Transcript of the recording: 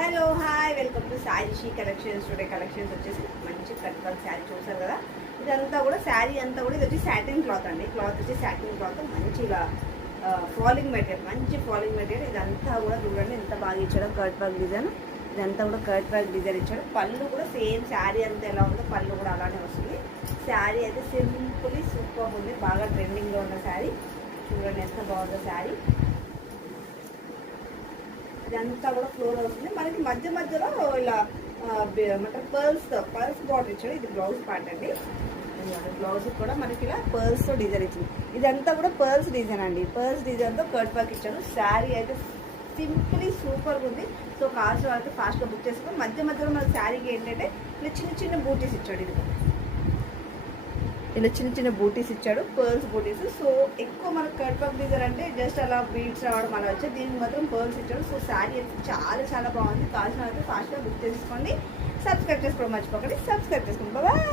Hello hi welcome to Saishi collections. Today collections వచ్చేసి మంచి cut work sari చూసారు కదా. ఇదంతా కూడా శారీ అంతా కూడా ఇది వచ్చి సాటిన్ క్లాత్ అండి. క్లాత్ వచ్చి సాటిన్ క్లాత్ మంచిగా ఫాలింగ్ మెటీరియల్, మంచి ఫాలింగ్ మెటీరియల్. ఇదంతా కూడా చూడండి ఎంత బాగా ఇచ్చాడో కట్ వర్క్ డిజైన్. ఇదంతా కూడా కట్ వర్క్ డిజైన్ ఇచ్చాడు. పళ్ళు కూడా సేమ్ శారీ అంతా ఎలా ఉందో పళ్ళు కూడా అలానే వస్తుంది. శారీ అయితే సింపుల్లీ సూపర్ ఉంది, బాగా ట్రెండింగ్లో ఉన్న శారీ. చూడండి ఎంత బాగుందో శారీ. ఇదంతా కూడా ఫ్లోర్ వస్తుంది. మనకి మధ్య మధ్యలో ఇలా ఏమంటారు పర్ల్స్ బార్డర్ ఇచ్చాడు. ఇది బ్లౌజ్ పార్ట్ అండి. బ్లౌజ్ కూడా మనకి ఇలా పర్ల్స్తో డిజైన్ ఇచ్చింది. ఇదంతా కూడా పర్ల్స్ డిజైన్ అండి. పర్ల్స్ డిజైన్తో కట్ వర్క్ ఇచ్చాడు. శారీ అయితే సింపుల్లీ సూపర్గా ఉంది. సో కాస్ట్ వాళ్ళకి ఫాస్ట్గా బుక్ చేసుకొని మధ్య మధ్యలో మన శారీకి ఏంటంటే ఇలా చిన్న చిన్న బూటీస్ ఇచ్చాడు. ఇది ఇలా చిన్న చిన్న బూటీస్ ఇచ్చాడు, పర్ల్స్ బూటీస్. సో ఎక్కువ మనకు కట్ వర్క్ డిజైన్ అంటే జస్ట్ అలా బీడ్స్ రావడం అలా వచ్చి, దీనికి మాత్రం పర్ల్స్ ఇచ్చాడు. సో శారీ అయితే చాలా చాలా బాగుంది. కావాల్సిన అయితే ఫాస్ట్గా బుక్ చేసుకోండి. సబ్స్క్రైబ్ చేసుకోవడం మర్చిపోకండి. సబ్స్క్రైబ్ చేసుకోండి. బాయ్.